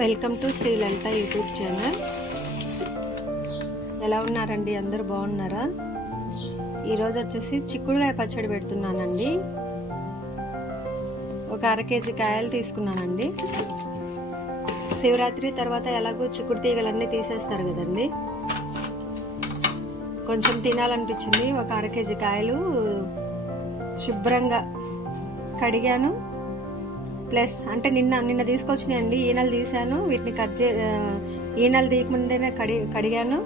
Welcome to Sri Lalitha YouTube channel. ఎలా ఉన్నారండి? అందరూ బాగున్నారా? ఈరోజు వచ్చేసి చిక్కుడుకాయ పచ్చడి పెడుతున్నానండి. ఒక 1/2 కేజీ కాయలు తీసుకున్నానండి. శివరాత్రి తర్వాత ఎలాగో చిక్కుడు తీగలన్నీ తీసేస్తారు కదండి, కొంచెం తినాలనిపించింది. ఒక 1/2 కేజీ కాయలు శుభ్రంగా కడిగాను. ప్లస్ అంటే నిన్న తీసుకొచ్చినాయండి, ఈనెలు తీసాను. వీటిని ఈనెలు తీయకముందేనే కడిగాను.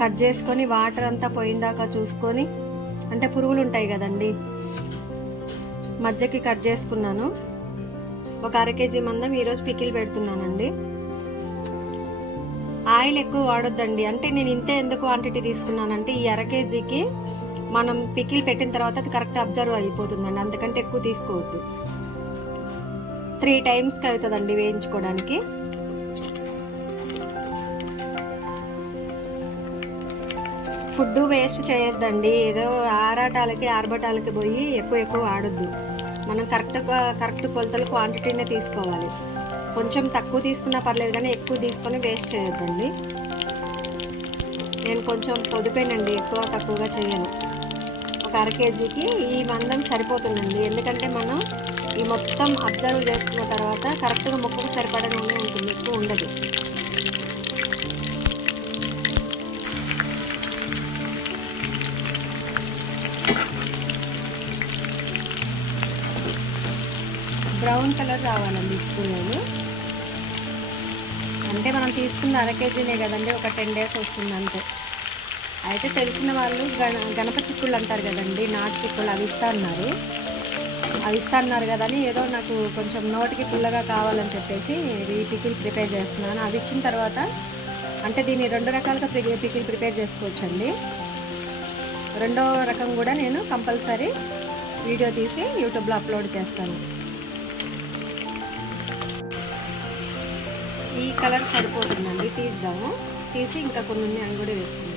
కట్ చేసుకొని వాటర్ అంతా పోయిందాకా చూసుకొని, అంటే పురుగులు ఉంటాయి కదండి, మధ్యకి కట్ చేసుకున్నాను. ఒక 1/2 కేజీ మందం ఈరోజు పికిల్ పెడుతున్నానండి. ఆయిల్ ఎక్కువ వాడొద్దండి. అంటే నేను ఇంతే ఎందుకు క్వాంటిటీ తీసుకున్నానంటే, ఈ 1/2 కేజీకి మనం పికిల్ పెట్టిన తర్వాత అది కరెక్ట్ అబ్జర్వ్ అయిపోతుందండి, అంతకంటే ఎక్కువ తీసుకోవద్దు. 3 టైమ్స్కి అవుతుందండి వేయించుకోవడానికి. ఫుడ్ వేస్ట్ చేయొద్దండి. ఏదో ఆర్భటాలకి పోయి ఎక్కువ వాడొద్దు. మనం కరెక్ట్ కొలతలు క్వాంటిటీనే తీసుకోవాలి. కొంచెం తక్కువ తీసుకున్నా పర్లేదు, కానీ ఎక్కువ తీసుకొని వేస్ట్ చేయొద్దండి. నేను కొంచెం పొదుపేనండి, ఎక్కువ తక్కువగా చేయను. ఒక 1/2 కేజీకి ఈ మందం సరిపోతుందండి. ఎందుకంటే మనం ఈ మొత్తం అబ్జర్వ్ చేసుకున్న తర్వాత కరెక్ట్గా ముక్కకు సరిపడగానే ఉంటుంది, ఎక్కువ ఉండదు. బ్రౌన్ కలర్ రావాలండి చిక్కుడుకాయలు. అంటే మనం తీసుకున్న 1/2 కేజీనే కదండి, ఒక 10 days వస్తుంది అంతే. అయితే తెలిసిన వాళ్ళు గణప చిక్కుళ్ళు అంటారు కదండి, నాటు చిక్కుళ్ళు, అవి ఇస్తా అన్నారు కదా అని ఏదో నాకు కొంచెం నోటికి పుల్లగా కావాలని చెప్పేసి ఈ పికిల్ ప్రిపేర్ చేస్తున్నాను. అవి ఇచ్చిన తర్వాత అంటే దీన్ని 2 రకాలుగా పికిల్ ప్రిపేర్ చేసుకోవచ్చండి. 2వ రకం కూడా నేను కంపల్సరీ వీడియో తీసి యూట్యూబ్లో అప్లోడ్ చేస్తాను. ఈ కలర్ సరిపోతుందండి, తీసి ఇంకా కొన్ని ఉన్నాయి, అవి కూడా వేసుకుందాం.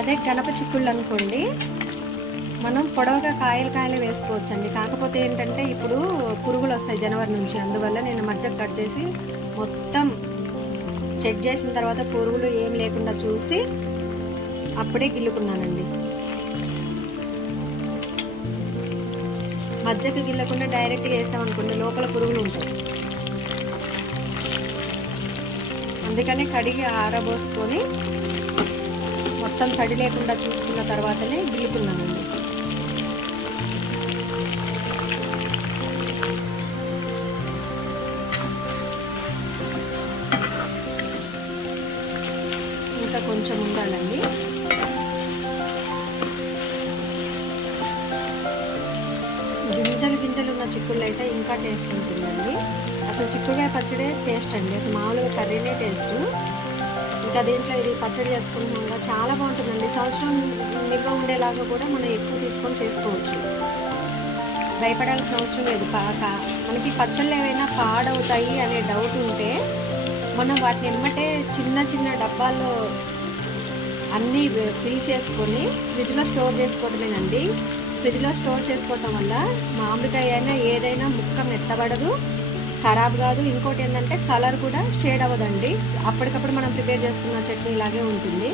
అదే గణప చిక్కుళ్ళు అనుకోండి, మనం పొడవుగా కాయలు వేసుకోవచ్చండి. కాకపోతే ఏంటంటే ఇప్పుడు పురుగులు వస్తాయి జనవరి నుంచి, అందువల్ల నేను మధ్య కట్ చేసి మొత్తం చెక్ చేసిన తర్వాత పురుగులు ఏం లేకుండా చూసి అప్పుడే గిల్లుకున్నానండి. మధ్యకి గిల్లకుండా డైరెక్ట్గా వేసామనుకోండి లోపల పురుగులు ఉంటాయి. అందుకనే కడిగి ఆరబోసుకొని మొత్తం తడి లేకుండా చూసుకున్న తర్వాతనే గిల్లుకున్నానండి. ఇంకా కొంచెం ఉండాలండి. గింజలు ఉన్న చిక్కుళ్ళు అయితే ఇంకా టేస్ట్ ఉంటుందండి. అసలు చిక్కుడుకాయ పచ్చడే టేస్ట్ అండి, అసలు మామూలుగా కర్రీనే టేస్ట్. ఇంకా దీంట్లో ఇది పచ్చడి చేసుకుంటున్నాం, చాలా బాగుంటుందండి. సంవత్సరం నిల్వ ఉండేలాగా కూడా మనం ఎక్కువ తీసుకొని చేసుకోవచ్చు, భయపడాల్సిన అవసరం లేదు. మనకి పచ్చళ్ళు ఏవైనా పాడవుతాయి అనే డౌట్ ఉంటే మనం వాటిని ఎమ్మటే చిన్న డబ్బాల్లో అన్నీ ఫిల్ చేసుకొని ఫ్రిడ్జ్లో స్టోర్ చేసుకోవడమేనండి. ఫ్రిడ్జ్లో స్టోర్ చేసుకోవటం వల్ల మామిడికాయ అయినా ఏదైనా ముక్క మెత్తబడదు, ఖరాబ్ కాదు. ఇంకోటి ఏంటంటే కలర్ కూడా షేడ్ అవ్వదండి. అప్పటికప్పుడు మనం ప్రిపేర్ చేసుకున్న చట్నీ ఇలాగే ఉంటుంది.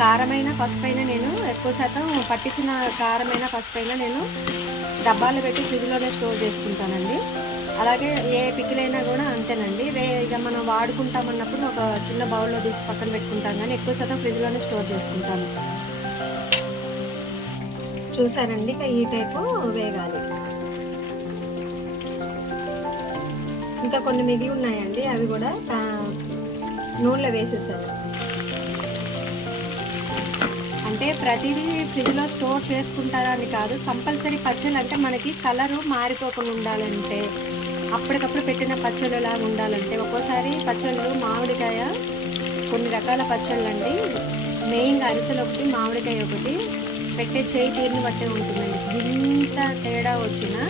కారమైన పసుపైన నేను ఎక్కువ శాతం పట్టించిన కారమైన పసుపైన నేను డబ్బాలు పెట్టి ఫ్రిడ్జ్లోనే స్టోర్ చేసుకుంటానండి. అలాగే ఏ పికిలైనా కూడా అంతేనండి. ఇక మనం వాడుకుంటామన్నప్పుడు ఒక చిన్న బౌల్లో తీసి పక్కన పెట్టుకుంటాం, కానీ ఎక్కువ శాతం ఫ్రిడ్జ్లోనే స్టోర్ చేసుకుంటాను. చూసారండి, ఇక ఈ టైపు వేగాలి. ఇంకా కొన్ని మిగిలి ఉన్నాయండి, అవి కూడా నూనెలో వేసేసాను. అంటే ప్రతిదీ ఫ్రిడ్జ్లో స్టోర్ చేసుకుంటారా అని కాదు, కంపల్సరీ పచ్చళ్ళు అంటే మనకి కలరు మారిపోకుండా ఉండాలంటే అప్పటికప్పుడు పెట్టిన పచ్చళ్ళు లాగా ఉండాలంటే ఒక్కోసారి పచ్చళ్ళు మామిడికాయ కొన్ని రకాల పచ్చళ్ళు అండి, మెయిన్గా అరిసెలు ఒకటి మామిడికాయ ఒకటి పెట్టే చేయి తీరుని బట్టే ఉంటుందండి. ఇంత తేడా వచ్చినా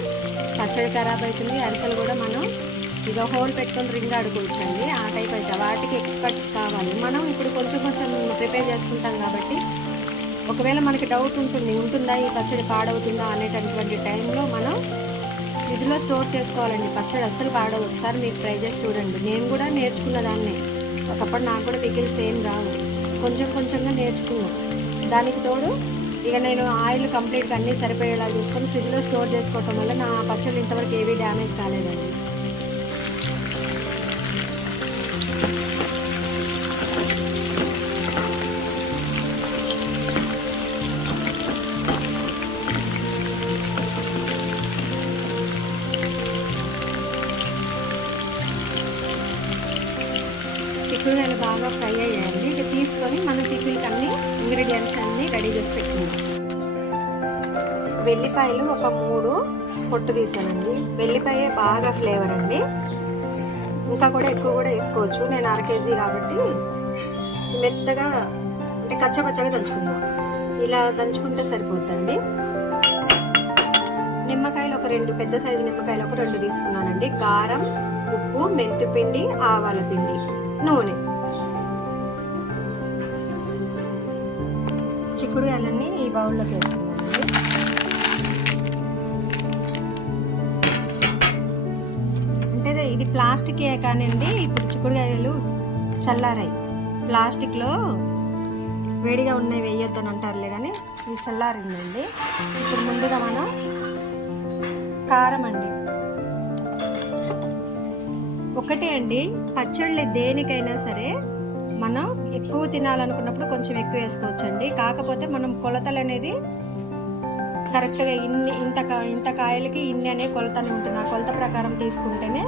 పచ్చడి ఖరాబ్ అవుతుంది. అరిసెలు కూడా మనం ఇక హోల్ పెట్టుకొని రింగ్ ఆడుకోవచ్చండి, ఆ టైప్ అయితే వాటికి ఎక్స్పర్ట్స్ కావాలి. మనం ఇప్పుడు కొంచెం ప్రిపేర్ చేసుకుంటాం కాబట్టి ఒకవేళ మనకి డౌట్ ఉంటుందా ఈ పచ్చడి పాడవుతుందా అనేటటువంటి టైంలో మనం ఫ్రిడ్జ్లో స్టోర్ చేసుకోవాలండి. పచ్చడి అస్సలు పాడవు. ఒకసారి మీరు ట్రై చేసి చూడండి. నేను కూడా నేర్చుకున్న దాన్ని, ఒకప్పుడు నాకు కూడా పికిల్స్ ఏం రావు, కొంచెంగా నేర్చుకున్నాను. దానికి తోడు ఇక నేను ఆయిల్ కంప్లీట్గా అన్నీ సరిపోయేలా చూసుకొని ఫ్రిడ్జ్లో స్టోర్ చేసుకోవటం వల్ల నా పచ్చళ్ళు ఇంతవరకు ఏవీ డ్యామేజ్ కాలేదండి. చిక్కుడుకాయలు బాగా ఫ్రై అయ్యాయండి. ఇక తీసుకొని మనం పికిల్కి అన్ని ఇంగ్రీడియంట్స్ అన్నీ రెడీ చేసి పెట్టుకుందాం. వెల్లిపాయలు ఒక 3 పొట్టు తీసానండి. వెల్లిపాయ బాగా ఫ్లేవర్ అండి, ఇంకా కూడా ఎక్కువ కూడా వేసుకోవచ్చు. నేను 1/2 kg కాబట్టి మెత్తగా అంటే కచ్చపచ్చగా దంచుకుందాం. ఇలా దంచుకుంటే సరిపోతుందండి. నిమ్మకాయలు ఒక 2 పెద్ద సైజు నిమ్మకాయలు ఒక 2 తీసుకున్నానండి. కారం, ఉప్పు, మెంతిపిండి, ఆవాల పిండి, నూనె. చిక్కుడుకాయలన్నీ ఈ బౌల్లోకి వేసుకున్నానండి. అంటే ఇది ప్లాస్టిక్ కానివ్వండి, ఇప్పుడు చిక్కుడుకాయలు చల్లారాయి. ప్లాస్టిక్లో వేడిగా ఉన్నాయి వేయొద్దని అంటారులే, కానీ ఇది చల్లారిందండి. ఇప్పుడు ముందుగా మనం కారం అండి, ఒకటే అండి. పచ్చళ్ళు దేనికైనా సరే మనం ఎక్కువ తినాలనుకున్నప్పుడు కొంచెం ఎక్కువ వేసుకోవచ్చండి. కాకపోతే మనం కొలతలు అనేది కరెక్ట్గా ఇంత కాయలకి ఇన్ని అనే కొలతనే ఉంటుంది. ఆ కొలత ప్రకారం తీసుకుంటేనే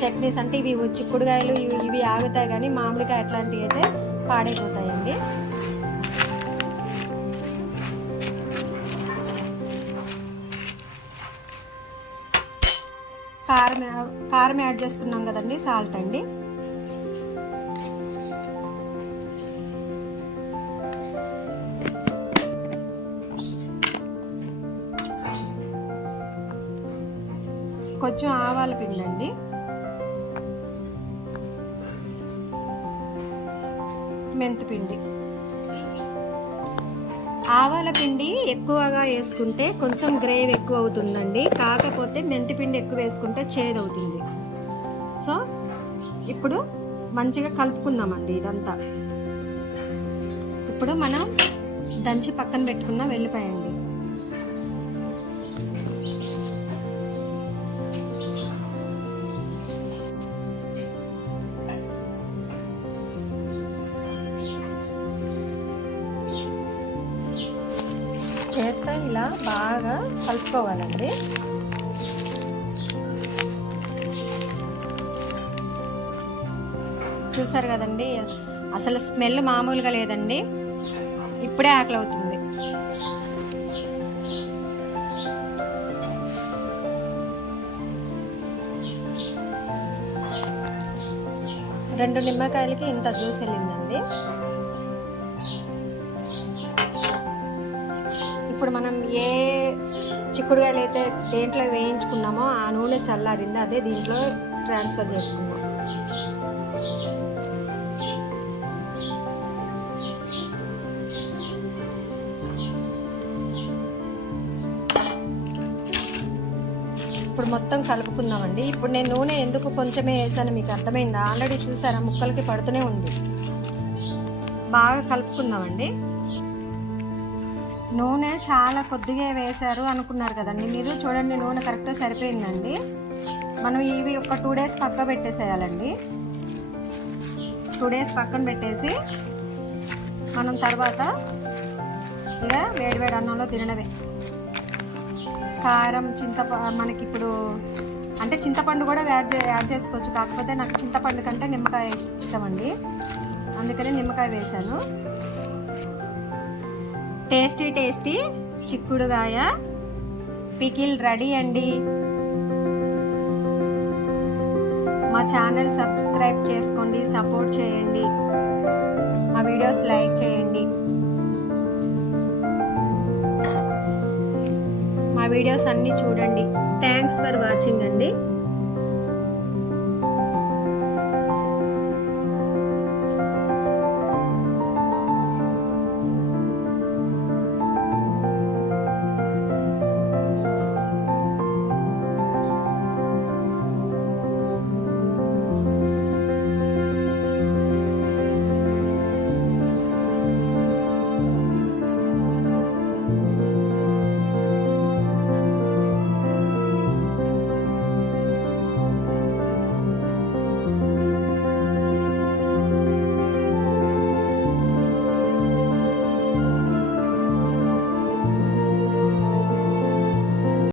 చట్నీస్ అంటే ఇవి చిక్కుడుకాయలు ఇవి ఆగుతాయి, కానీ మామిడికాయ అట్లాంటివి అయితే పాడైపోతాయండి. కారం యాడ్ చేసుకున్నాం కదండి, సాల్ట్ అండి. కొంచెం ఆవాల పిండి అండి, మెంతిపిండి. ఆవాల పిండి ఎక్కువగా వేసుకుంటే కొంచెం గ్రేవీ ఎక్కువ అవుతుందండి, కాకపోతే మెంతిపిండి ఎక్కువ వేసుకుంటే చేదవుతుంది. సో ఇప్పుడు మంచిగా కలుపుకుందామండి ఇదంతా. ఇప్పుడు మనం దంచి పక్కన పెట్టుకున్న వెల్లిపాయ అండి, చేత్తో ఇలా బాగా కలుపుకోవాలండి. చూసారు కదండి, అసలు స్మెల్ మామూలుగా లేదండి. ఇప్పుడే ఆకలి అవుతుంది. రెండు నిమ్మకాయలకి ఇంత జ్యూస్ వెళ్ళిందండి. ఇప్పుడు మనం ఏ చిక్కుడుకాయలు అయితే దేంట్లో వేయించుకున్నామో ఆ నూనె చల్లారింది, అదే దీంట్లో ట్రాన్స్ఫర్ చేసుకున్నాం. ఇప్పుడు మొత్తం కలుపుకుందామండి. ఇప్పుడు నేను నూనె ఎందుకు కొంచెమే వేసాను మీకు అర్థమైందా? ఆల్రెడీ చూసారా, ముక్కలకి పడుతూనే ఉంది. బాగా కలుపుకుందామండి. నూనె చాలా కొద్దిగా వేశారు అనుకున్నారు కదండి మీరు, చూడండి నూనె కరెక్ట్గా సరిపోయిందండి. మనం ఇవి ఒక 2 days పక్క పెట్టేసేయాలండి. 2 days పక్కన పెట్టేసి మనం తర్వాత ఇక వేడివేడి అన్నంలో తినడమే. కారం మనకి ఇప్పుడు అంటే చింతపండు కూడా యాడ్ చేసుకోవచ్చు, కాకపోతే నాకు చింతపండు కంటే నిమ్మకాయ ఇష్టం అండి, అందుకనే నిమ్మకాయ వేశాను. టేస్టీ చిక్కుడుకాయ పికిల్ రెడీ అండి. మా ఛానల్ సబ్స్క్రైబ్ చేసుకోండి, సపోర్ట్ చేయండి, మా వీడియోస్ లైక్ చేయండి, మా వీడియోస్ అన్నీ చూడండి. థ్యాంక్స్ ఫర్ వాచింగ్ అండి.